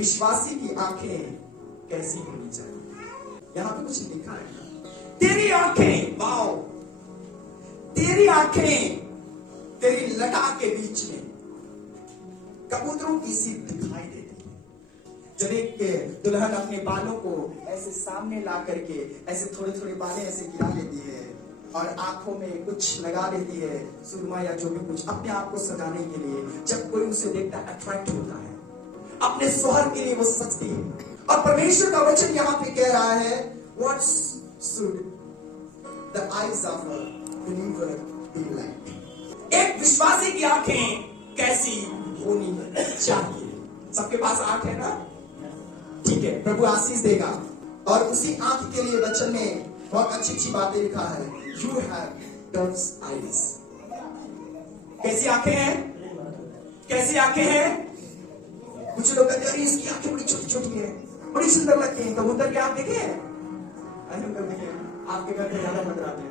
विश्वासी की आंखें कैसी होनी चाहिए। यहां पे कुछ लिखा है, तेरी आंखें, वाओ, तेरी आंखें तेरी लटा के बीच में कबूतरों की सी दिखाई देती है। जब एक दुल्हन अपने बालों को ऐसे सामने ला करके ऐसे थोड़े थोड़े बालें ऐसे गिरा लेती है और आंखों में कुछ लगा देती है, सुरमा या जो भी कुछ अपने आप को सजाने के लिए, जब कोई उसे देखता है अट्रैक्ट होता है, अपने शौहर के लिए वो सजती है। और परमेश्वर का वचन यहाँ पे कह रहा है, what should the eyes of a believer be like? एक विश्वासी की आंखें कैसी होनी चाहिए। सबके पास आंख है ना? ठीक है, प्रभु आशीष देगा। और उसी आंख के लिए वचन में बहुत अच्छी अच्छी बातें लिखा है, you have dove's eyes। कैसी आंखें हैं? कैसी आंखें हैं? कुछ लोग कहते हैं इसकी आंखें बड़ी छोटी छोटी है, बड़ी सुंदर लगती है। कबूतर की आंख देखे हैं? आपके घर में ज्यादा नजर आते हैं।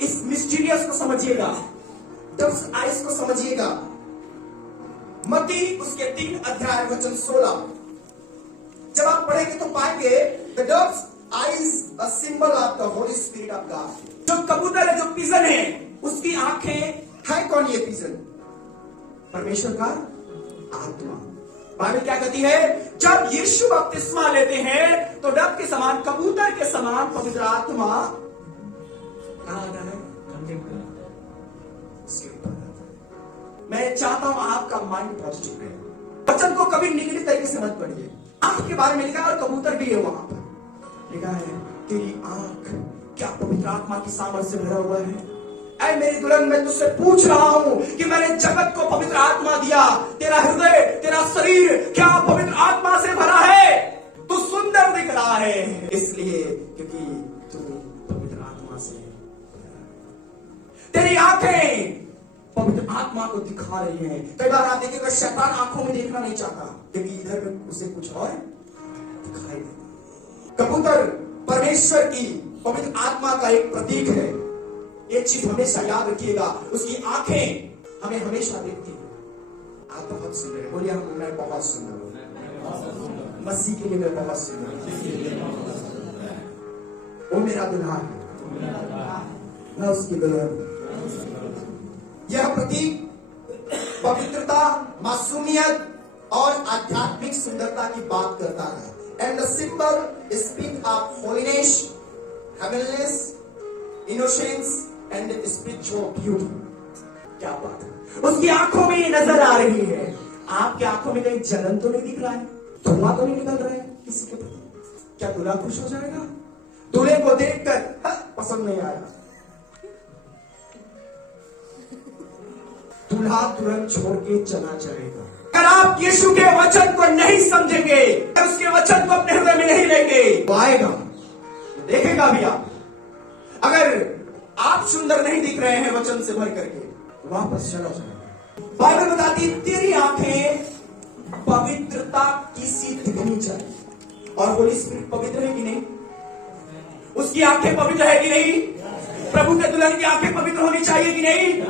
इस मिस्टीरियस को समझिएगा, डव्स आइज को समझिएगा। मत्ती उसके 3 अध्याय वचन 16 जब आप पढ़ेंगे तो पाएंगे the dove's eyes a symbol of the Holy Spirit of God। जो कबूतर है, जो पिजन है, उसकी आंखें है कौन? ये पिजन परमेश्वर का आत्मा। बाइबल क्या कहती है? जब यीशु बपतिस्मा लेते हैं तो डव के समान, कबूतर के समान पवित्र आत्मा कहां आता है? मैं चाहता हूं आपका माइंड पॉजिटिव रहे। वचन को कभी निगेटिव तरीके से मत पढ़िए। आंख के बारे में लिखा है और कबूतर भी है, वहां पर लिखा है तेरी आंख क्या पवित्र आत्मा की सामर्थ्य से भरा हुआ है? ऐ मेरी दुल्हन, मैं तुझसे पूछ रहा हूं कि मैंने जगत को पवित्र आत्मा दिया, तेरा हृदय, तेरा शरीर क्या पवित्र आत्मा से भरा है? तू सुंदर दिख रहा है इसलिए क्योंकि तू पवित्र आत्मा से भरा है। तेरी आंखें पवित्र आत्मा को दिखा रही है। कई बार आप देखिएगा शैतान आंखों में देखना नहीं चाहता, क्योंकि इधर में उसे कुछ और दिखाई देता। कबूतर परमेश्वर की पवित्र आत्मा का एक प्रतीक है। एक चीज हमेशा याद रखिएगा, उसकी आंखें हमें हमेशा देखती है। आप बहुत सुंदर है, बोलिए हम, मैं बहुत सुंदर हूं, मसीह के लिए मैं बहुत सुंदर हूं। वो मेरा दुल्हा है, मैं उसकी दुल्हन। यह प्रतीक पवित्रता, मासूमियत और आध्यात्मिक सुंदरता की बात करता है। And the symbol speak of holiness, heavenness, innocence and spiritual beauty. क्या बात है? उसकी आंखों में ये नजर आ रही है। आपकी आंखों में कहीं जलन तो नहीं दिख रहा है? धुआं तो नहीं निकल रहा है किसी के प्रति? क्या दूल्हा खुश हो जाएगा? दूल्हे को देखकर पसंद नहीं आया, दूल्हा तुरंत छोड़ के चला जाएगा। अगर आप यीशु के वचन को नहीं समझेंगे, उसके वचन को अपने हृदय में नहीं लेंगे, वो आएगा, देखेगा भी आप। अगर आप सुंदर नहीं दिख रहे हैं वचन से भर करके, वापस चला जाएगा। बाइबल बताती है तेरी आंखें पवित्रता की सी दिखनी चाहिए। और होली स्पिरिट पवित्र है कि नहीं? उसकी आंखें पवित्र है कि नहीं? प्रभु के दुल्हन की आंखें पवित्र होनी चाहिए कि नहीं?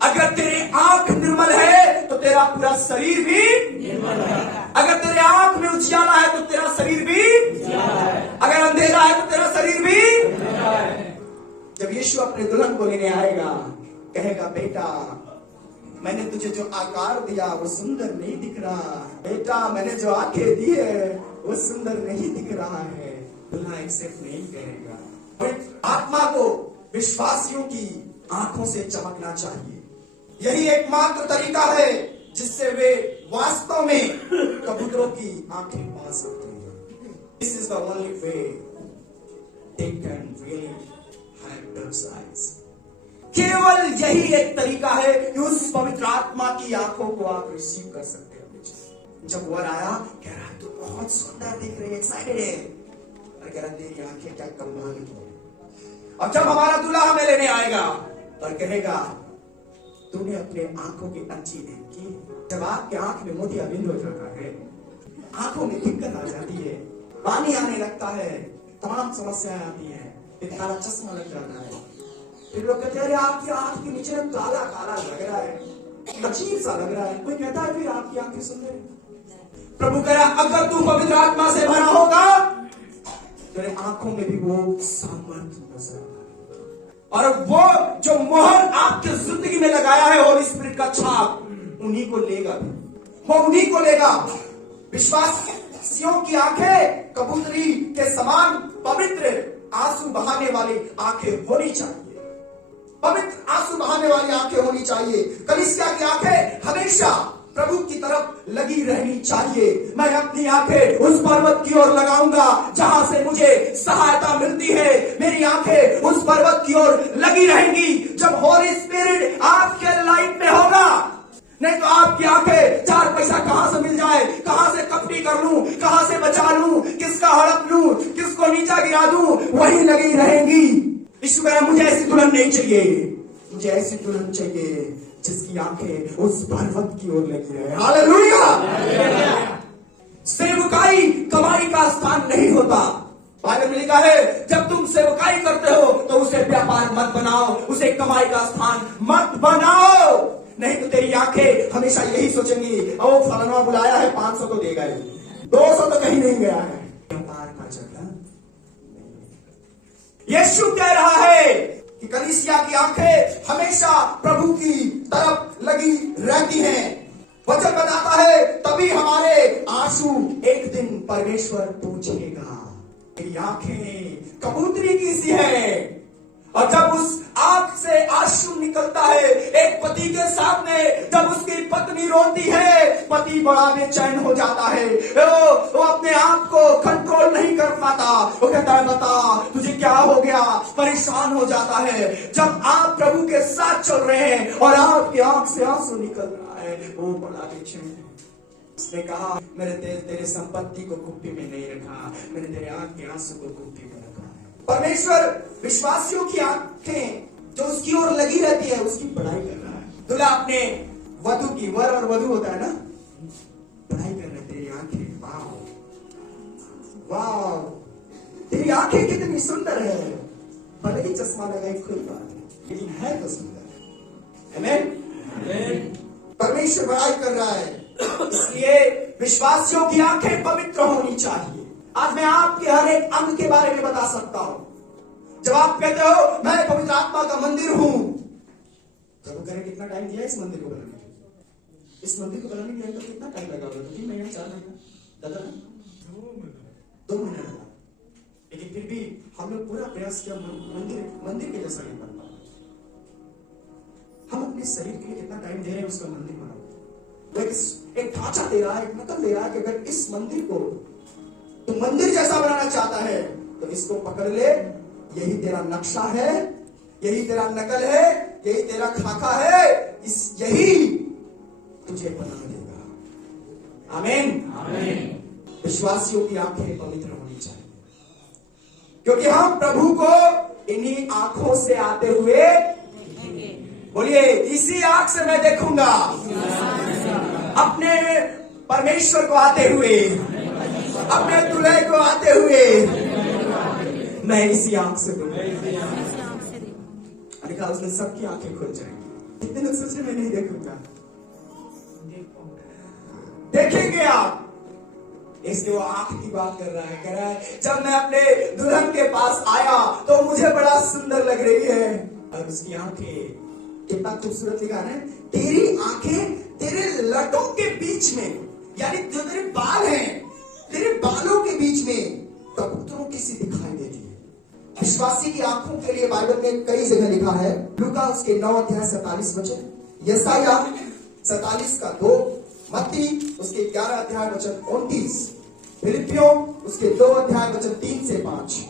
अगर तेरी आंख निर्मल है तो तेरा पूरा शरीर भी निर्मल है। अगर तेरे आंख में उजियाला है तो तेरा शरीर भी उजियाला है। अगर अंधेरा है तो तेरा शरीर भी अंधेरा है। जब यीशु अपने दुल्हन को लेने आएगा, कहेगा बेटा मैंने तुझे जो आकार दिया वो सुंदर नहीं दिख रहा, बेटा मैंने जो आंखें दी है वो सुंदर नहीं दिख रहा है। दुल्हा एक्सेप्ट नहीं करेगा। आत्मा को विश्वासियों की आंखों से चमकना चाहिए। यही एकमात्र तरीका है जिससे वे वास्तव में कबूतरों की आंखें पा सकते हैं। This is the only way they can really have dove's eyes। केवल यही एक तरीका है कि उस पवित्र आत्मा की आंखों को आप रिसीव कर सकते हैं। जब वर आया, कह रहा तू बहुत सुंदर दिख रही है, एक्साइटेड है, और कह रहा तेरी आंखें क्या कमाल की है। और जब हमारा दूल्हा हमें लेने आएगा और कहेगा तूने अपने आंखों की अच्छी देखी। जब आपके आंख में मोतियाबिंद हो जाता है, आंखों में दिक्कत आ जाती है, पानी आने लगता है, तमाम समस्याएं आती है, फिर काला चश्मा लग जाता है, फिर लोग कहते हैं अरे आपकी आंख के नीचे काला काला लग रहा है, अजीब सा लग रहा है। कोई कहता है फिर आपकी आंखें सुंदर है। प्रभु कह रहा अगर तू पवित्र आत्मा से भरा होगा तेरे आंखों में भी वो सामर्थ्य नजर आएगा। और वो जो मोहर आपकी जिंदगी में लगाया है होली स्पिरिट का छाप, उन्हीं को लेगा भी, वो उन्हीं को लेगा। विश्वासियों की आंखें कबूतरी के समान पवित्र आंसू बहाने वाली आंखें होनी चाहिए। पवित्र आंसू बहाने वाली आंखें होनी चाहिए। कलीसिया की आंखें हमेशा प्रभु की तरफ लगी रहनी चाहिए। मैं अपनी आंखें उस पर्वत की ओर लगाऊंगा जहां से मुझे सहायता मिलती है। मेरी आंखें उस पर्वत की ओर लगी रहेंगी जब होली स्पिरिट आपके लाइफ में होगा। नहीं तो आपकी आंखें चार पैसा कहां से मिल जाए, कहां से कपटी कर लूं, कहां से बचा लूं, किसका हड़प लूं, किसको नीचा गिरा दूं, वही लगी रहेंगी। यीशु कह रहा मुझे ऐसी दुल्हन नहीं चाहिए, मुझे ऐसी दुल्हन चाहिए जिसकी आंखें उस पर्वत की ओर लगी रहे। हालेलुया। सेवकाई कमाई का स्थान नहीं होता। बाइबल में लिखा है जब तुम सेवकाई करते हो तो उसे व्यापार मत बनाओ, उसे कमाई का स्थान मत बनाओ। नहीं तो तेरी आंखें हमेशा यही सोचेंगी ओ फलाना बुलाया है 500 तो देगा ही, 200 तो कहीं नहीं गया है। व्यापार का जगह यीशु कह रहा है कि कलीसिया की आंखें हमेशा प्रभु की तरफ लगी रहती हैं। वचन बताता है तभी हमारे आंसू एक दिन परमेश्वर पूछेगा। मेरी आंखें कबूतरी की सी है और जब उस आंख से आंसू निकलता है एक पति के सामने, जब उसकी पत्नी रोती है, पति बड़ा बेचैन हो जाता है। वो अपने आप को कंट्रोल नहीं कर पाता। वो कहता है बता तुझे क्या हो गया, परेशान हो जाता है। जब आप प्रभु के साथ चल रहे हैं और आपकी आंख से आंसू निकल रहा है, वो बड़ा बेचैन है। उसने कहा मैंने तेरे संपत्ति को कुप्पी में नहीं रखा, मैंने तेरे आंख के आंसू को कुप्पी में रखा है। परमेश्वर विश्वासियों की आंखें जो उसकी ओर लगी रहती है उसकी पढ़ाई कर रहा है। दूल्हा अपने वधु की, वर और वधु होता है ना, पढ़ाई कर रहे। तेरी आंखें वाह वाह, तेरी आंखें कितनी सुंदर है, भले ही चश्मा लगाए कोई बात नहीं, लेकिन है तो सुंदर। आमीन। परमेश्वर पढ़ाई कर रहा है, इसलिए विश्वासियों की आंखें पवित्र होनी चाहिए। आज मैं आपके हर एक अंग के बारे में बता सकता हूं। जब आप कहते हो मैं पवित्र आत्मा का मंदिर हूं, प्रभु कह रहे कितना टाइम दिया इस मंदिर को बनाने के लिए? इस मंदिर को बनाने के लिए कितना टाइम लगा होगा? 3 महीने 4 महीने दादा 2 महीने लगा। लेकिन फिर भी हम लोग पूरा प्रयास किया मंदिर के जैसा नहीं बन पाया। हम अपने शरीर के लिए कितना टाइम दे रहे हैं उसका मंदिर बनाओ। एक ढांचा दे रहा है, एक नकल दे रहा है कि अगर इस मंदिर को तो मंदिर जैसा बनाना चाहता है तो इसको पकड़ ले, यही तेरा नक्शा है, यही तेरा नकल है, यही तेरा खाका है, यही तुझे बना देगा। आमीन। विश्वासियों की आंखें पवित्र होनी चाहिए क्योंकि हम प्रभु को इन्हीं आंखों से आते हुए, बोलिए इसी आंख से मैं देखूंगा अपने परमेश्वर को आते हुए, अपने दूल्हे को आते हुए, मैं इसी आंख से देखूंगा। अरे कहा उसने सबकी आंखें खुल जाएंगी। कितने लोग सोचे मैं नहीं देखूंगा? देखेंगे आप। इसलिए वो आंख की बात कर रहा है, कह रहा है जब मैं अपने दुल्हन के पास आया तो मुझे बड़ा सुंदर लग रही है। और उसकी आंखें कितना खूबसूरत लिखा है, तेरी आंखें तेरे लटों के बीच में, यानी जो तेरे बाल हैं तेरे बालों के बीच में कबूतरों की सी दिखाई देती है। विश्वासी की आंखों के लिए बाइबल में कई जगह लिखा है। लूका उसके 9 अध्याय 47 वचन, यसाया 47 का 2, मत्ती उसके 11 अध्याय वचन 29, फिलिपियों उसके 2 अध्याय वचन 3 से 5,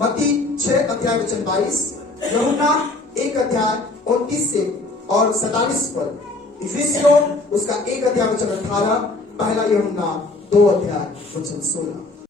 मत्ती 6 अध्याय वचन 22, यूहन्ना 1 अध्याय 29 से और 47 पर, इफिसियों उसका 1 अध्याय वचन 18, पहला यूहन्ना 2 अध्याय वचन 16।